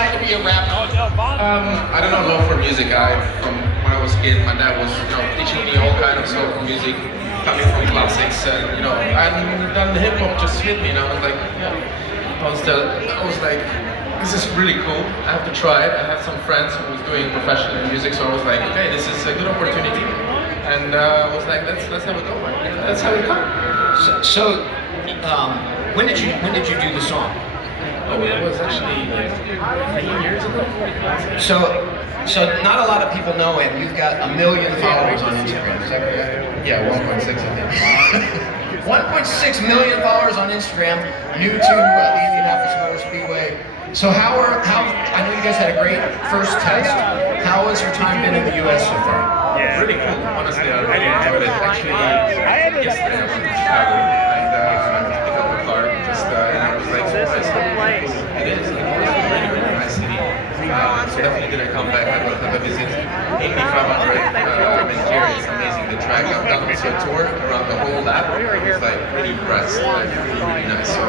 decide to be a rapper? I don't know, love for music. From when I was a kid, my dad was, teaching me all kind of soulful music, coming from classics, and then the hip hop just hit me, and I was like, I was like, this is really cool. I have to try it. I had some friends who was doing professional music, so I was like, okay, this is a good opportunity, and I was like, let's have a go. Let's have it come. So, when did you do the song? Oh, it was actually like 3 years ago. So not a lot of people know him. You've got 1 million followers on Instagram. Is that correct? Yeah, 1.6 I think. 1.6 million followers on Instagram. New to the Indianapolis Motor Speedway. So I know you guys had a great first test. How has your time been in the U.S. so far? Yeah, really cool. Honestly, I really enjoyed it. Actually, yesterday I went to Chicago and I had to pick up a car. And I was like, it is. It was a really nice city. So definitely gonna come back, have a visit. Indy 500 here, it's amazing. The track, I've done also a tour around the whole lap. I was like really impressed, like really nice. So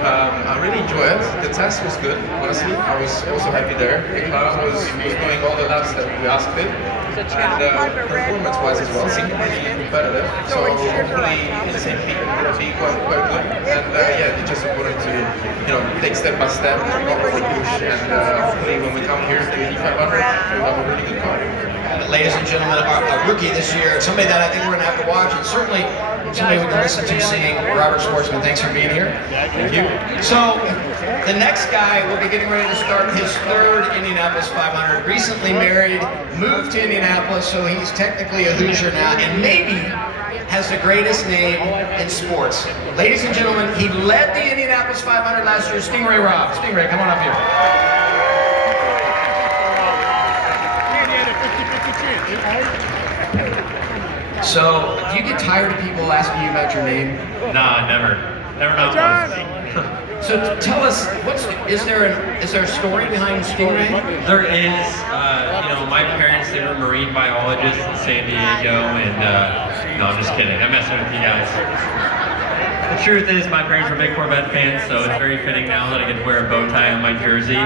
I really enjoyed it. The test was good, honestly. I was also happy there. The car was doing all the laps that we asked it. And performance-wise as well, seemed really competitive. So hopefully in St. Pete will be quite good. And it's just important to take step by step, not push, and hopefully when we come here to Indy 500, we'll have a really good car. Ladies and gentlemen, a rookie this year, somebody that I think we're going to have to watch, and certainly somebody we can listen to sing, Robert Schwartzman. Thanks for being here. Thank you. So, the next guy will be getting ready to start his third Indianapolis 500. Recently married, moved to Indianapolis, so he's technically a Hoosier now, and maybe has the greatest name in sports. Ladies and gentlemen, he led the Indianapolis 500 last year, Stingray Robb. Stingray, come on up here. So, do you get tired of people asking you about your name? Nah, never not once. So tell us, is there a story behind Stingray? There is, my parents, they were marine biologists in San Diego, and no, I'm just kidding. I'm messing with you guys. The truth is, my parents were big Corvette fans, so it's very fitting now that I get to wear a bow tie on my jersey.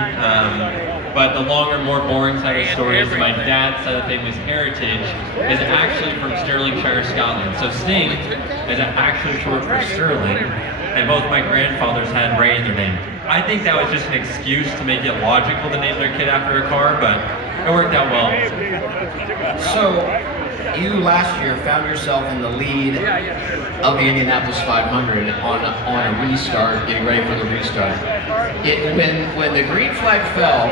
But the longer, more boring side of the story is my dad's side of the family's heritage is actually from Stirlingshire, Scotland. So Sting is actually short for Sterling, and both my grandfathers had Ray in their name. I think that was just an excuse to make it logical to name their kid after a car, but it worked out well. So, you last year found yourself in the lead of the Indianapolis 500 on a restart, getting ready for the restart. When the green flag fell,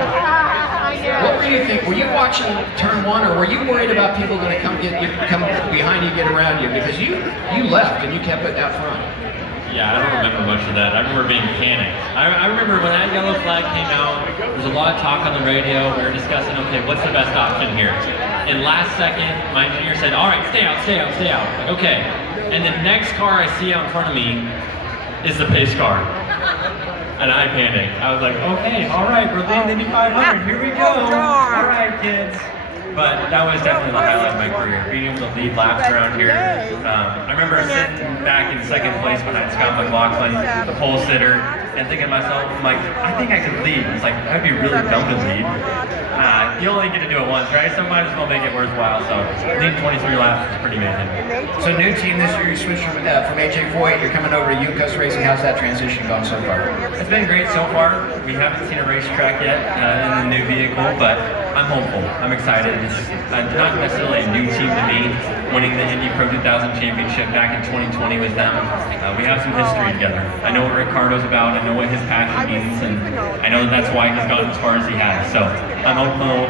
what were you thinking? Were you watching turn one, or were you worried about people going to come behind you, get around you? Because you left and you kept it out front. Yeah, I don't remember much of that. I remember being panicked. I remember when that yellow flag came out, there was a lot of talk on the radio. We were discussing, okay, what's the best option here? And last second, my engineer said, all right, stay out. Like, okay. And the next car I see out in front of me is the pace car. And I panicked. I was like, okay, all right, we're leading Indy 500. Here we go. All right, kids. But that was definitely the highlight of my career, being able to lead laps around here. I remember sitting back in second place behind Scott McLaughlin, the pole sitter, and thinking to myself, I'm like, I think I could lead. It's like, that'd be really dumb to lead. You only get to do it once, right? So might as well make it worthwhile. So leading 23 laps is pretty amazing. So new team this year, you switched from AJ Foyt, you're coming over to Yukos Racing. How's that transition gone so far? It's been great so far. We haven't seen a racetrack yet in the new vehicle, but I'm hopeful. I'm excited. It's not necessarily a new team to me. Winning the Indy Pro 2000 Championship back in 2020 with them. We have some history together. I know what Ricardo's about. I know what his passion means, and I know that's why he's gone as far as he has. So I'm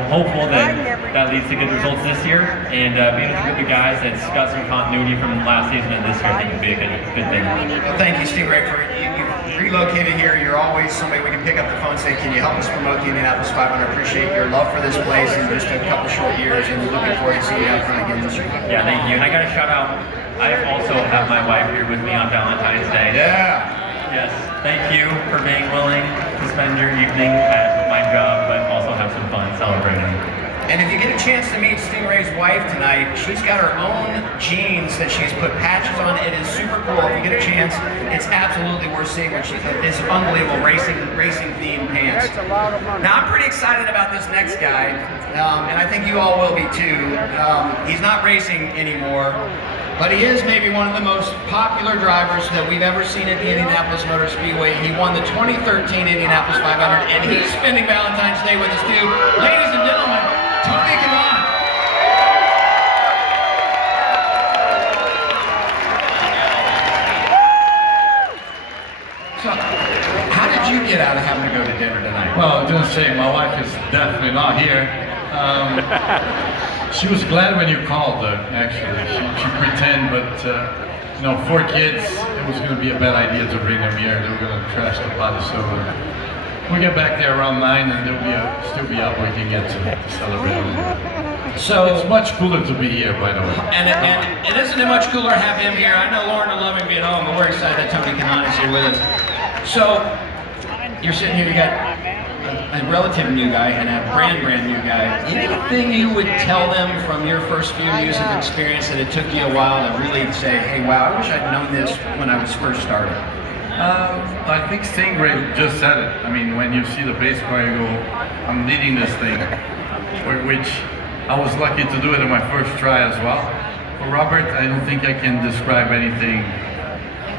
hopeful that leads to good results this year, and being with a group of guys that's got some continuity from last season and this year, I think would be a good thing. Well, thank you, Steve Ray, for you relocated here. You're always somebody we can pick up the phone and say, can you help us promote the Indianapolis 500? Appreciate your love for this place in just a couple short years, and looking forward to seeing you out front again this year. Yeah, thank you. And I got to shout out, I also have my wife here with me on Valentine's Day. Yeah. Yes, thank you for being willing to spend your evening at my job, but also have some fun celebrating. And if you get a chance to meet Stingray's wife tonight, she's got her own jeans that she's put patches on. It is super cool. If you get a chance, it's absolutely worth seeing what she's got. It's unbelievable racing themed pants. Now I'm pretty excited about this next guy, and I think you all will be too. He's not racing anymore, but he is maybe one of the most popular drivers that we've ever seen at the Indianapolis Motor Speedway. He won the 2013 Indianapolis 500, and he's spending Valentine's Day with us too. Ladies and gentlemen, Tony Kanaan. So, how did you get out of having to go to dinner tonight? Well, I was going to say, my wife is definitely not here. She was glad when you called, actually. She pretended, but, you know, 4 kids, it was going to be a bad idea to bring them here. They were going to trash the party, so we get back there around 9 and they'll still be up. We can get to celebrate. So it's much cooler to be here, by the way. And isn't it much cooler to have him here? I know Lauren will love him being home, but we're excited that Tony Kanaan is here with us. So you're sitting here, you got a relative new guy and a brand new guy. Anything you would tell them from your first few years of experience that it took you a while to really say, hey, wow, I wish I'd known this when I was first starting? I think Stingray just said it. I mean, when you see the pace car, you go, I'm leading this thing, which I was lucky to do it in my first try as well. For Robert, I don't think I can describe anything.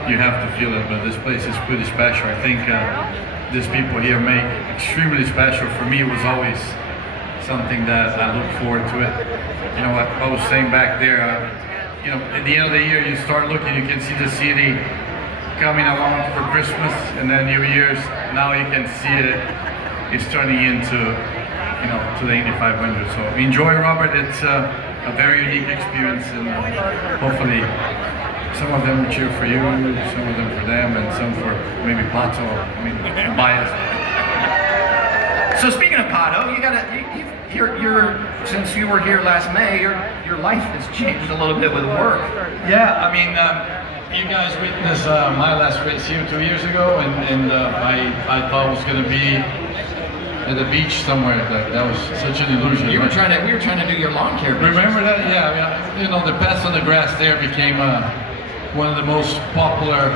You have to feel it, but this place is pretty special. I think these people here make extremely special. For me, it was always something that I look forward to it. You know, I was saying back there, you know, at the end of the year, you start looking, you can see the city coming along for Christmas and then New Year's. Now you can see it's turning into, you know, to the Indy 500. So enjoy, Robert. It's a very unique experience, and hopefully some of them will cheer for you, some of them for them, and some for maybe Pato. I mean, I'm biased. So speaking of Pato, you're since you were here last May, your life has changed a little bit with work. Yeah, I mean, you guys witnessed my last race here 2 years ago, and I thought it was going to be at the beach somewhere. That was such an illusion. We were trying to do your lawn care business. Remember that? Yeah, you know, the pass on the grass there became one of the most popular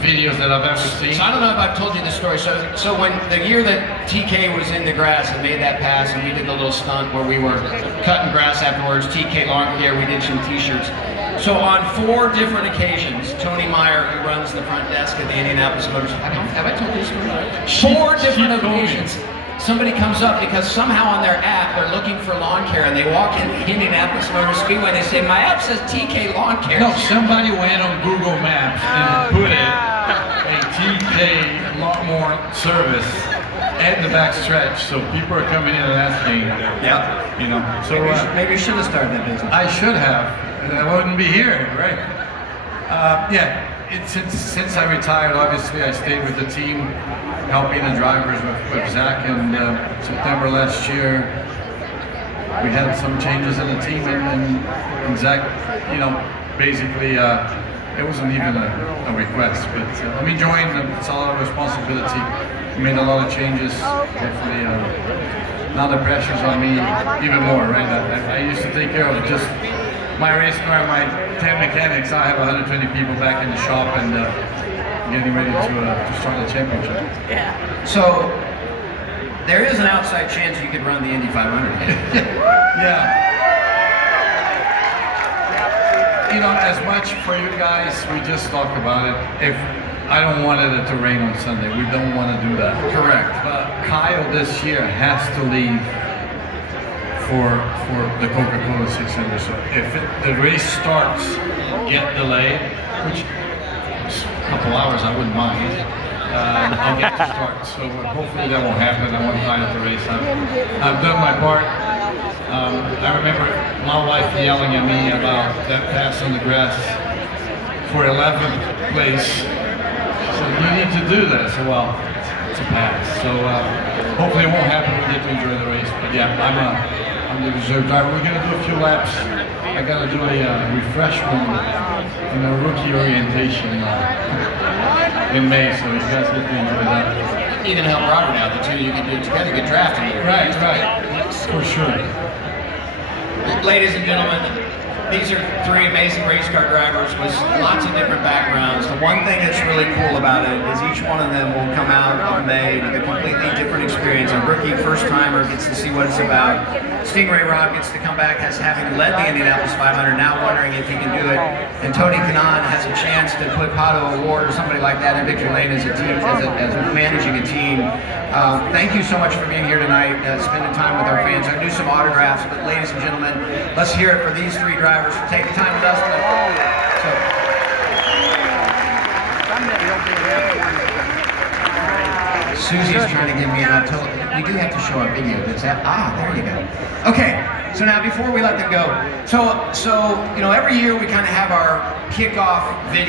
videos that I've ever seen. So I don't know if I've told you this story. So when the year that TK was in the grass and made that pass, and we did the little stunt where we were cutting grass afterwards, TK lawn care, we did some t-shirts. So on 4 different occasions, Tony Meyer, who runs the front desk at the Indianapolis Motor Speedway, have I told you this story? 4 different occasions, somebody comes up because somehow on their app they're looking for lawn care, and they walk in Indianapolis Motor Speedway and they say, my app says TK lawn care. No, somebody went on Google Maps and put it a TK lawnmower service at the back stretch, so people are coming in and asking. Yeah. You know, so maybe you should have started that business. I should have. I wouldn't be here, right? Yeah, since I retired, obviously I stayed with the team, helping the drivers with Zach. And September last year, we had some changes in the team, and Zach, you know, basically, it wasn't even a request, but I'm enjoying it's a lot of responsibility. We made a lot of changes. Hopefully, now the pressure's on me even more, right? I used to take care of just my race car, my 10 mechanics. I have 120 people back in the shop and getting ready to start the championship. Yeah. So there is an outside chance you could run the Indy 500. Yeah. You know, as much for you guys, we just talked about it. If I don't want it to rain on Sunday, we don't want to do that. Correct. But Kyle this year has to leave for the Coca-Cola 600. So if the race starts, get delayed, which is a couple hours, I wouldn't mind. I'll get to start. So hopefully that won't happen. I want Kyle to race. I've done my part. I remember my wife yelling at me about that pass on the grass for 11th place. She said, you need to do that. So, well, it's a pass. So hopefully it won't happen. We get to enjoy the race. But yeah, I'm the reserve driver. We're going to do a few laps. I got to do a refreshment and a rookie orientation in May, so you guys get to enjoy that. You can help Robert out. The two of you can do it together. Good draft. Right. for sure. Ladies and gentlemen, these are three amazing race car drivers with lots of different backgrounds. The one thing that's really cool about it is each one of them will come out on May with a completely different experience. A rookie first-timer gets to see what it's about. Stingray Rob gets to come back as having led the Indianapolis 500, now wondering if he can do it. And Tony Kanaan has a chance to put Pato O'Ward or somebody like that in Victory Lane as a team, as managing a team. Thank you so much for being here tonight, spending time with our fans. I do some autographs, but ladies and gentlemen, let's hear it for these three drivers for taking time with us. Susie's trying to give me an we do have to show our video. Does that? There you go. Okay, so now before we let them go, so every year we kind of have our kickoff video.